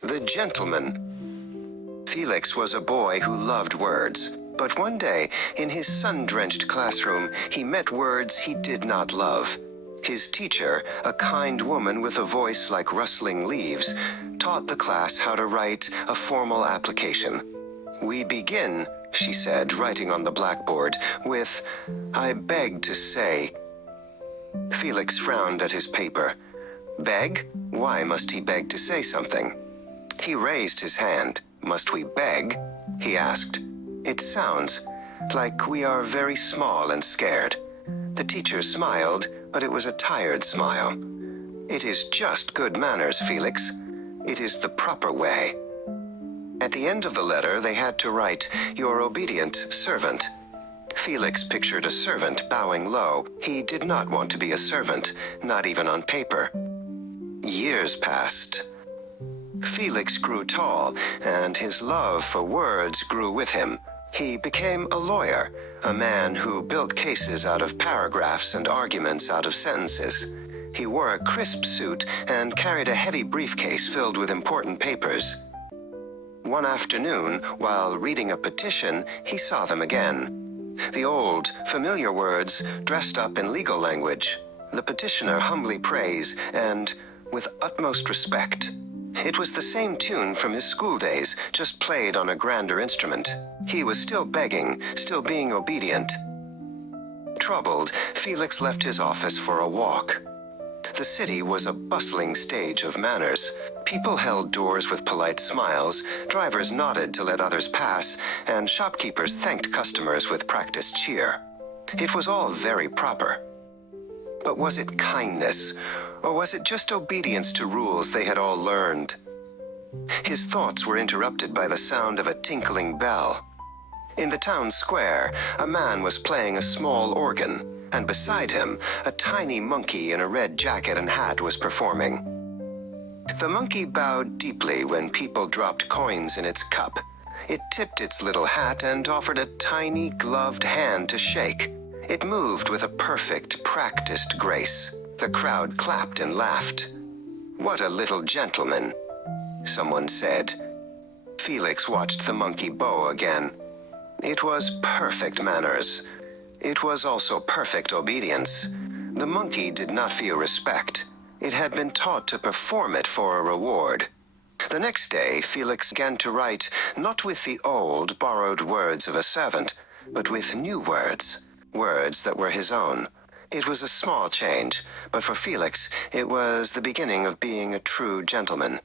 The gentleman. Felix was a boy who loved words, but one day, in his sun-drenched classroom, he met words he did not love. His teacher, a kind woman with a voice like rustling leaves, taught the class how to write a formal application. "We begin," she said, writing on the blackboard, with, "I beg to say." Felix frowned at his paper. Beg? Why must he beg to say something? He raised his hand. "Must we beg?" he asked. "It sounds like we are very small and scared." The teacher smiled, but it was a tired smile. "It is just good manners, Felix. It is the proper way." At the end of the letter, they had to write, "Your obedient servant." Felix pictured a servant bowing low. He did not want to be a servant, not even on paper. Years passed. Felix grew tall, and his love for words grew with him. He became a lawyer, a man who built cases out of paragraphs and arguments out of sentences. He wore a crisp suit and carried a heavy briefcase filled with important papers. One afternoon, while reading a petition, he saw them again. The old, familiar words dressed up in legal language. The petitioner humbly prays and with utmost respect. It was the same tune from his school days, just played on a grander instrument. He was still begging, still being obedient. Troubled, Felix left his office for a walk. The city was a bustling stage of manners. People held doors with polite smiles, drivers nodded to let others pass, and shopkeepers thanked customers with practiced cheer. It was all very proper. But was it kindness, or was it just obedience to rules they had all learned? His thoughts were interrupted by the sound of a tinkling bell. In the town square, a man was playing a small organ, and beside him, a tiny monkey in a red jacket and hat was performing. The monkey bowed deeply when people dropped coins in its cup. It tipped its little hat and offered a tiny gloved hand to shake. It moved with a perfect, practiced grace. The crowd clapped and laughed. "What a little gentleman," someone said. Felix watched the monkey bow again. It was perfect manners. It was also perfect obedience. The monkey did not feel respect. It had been taught to perform it for a reward. The next day, Felix began to write, not with the old, borrowed words of a servant, but with new words, words that were his own. It was a small change, but for Felix, it was the beginning of being a true gentleman.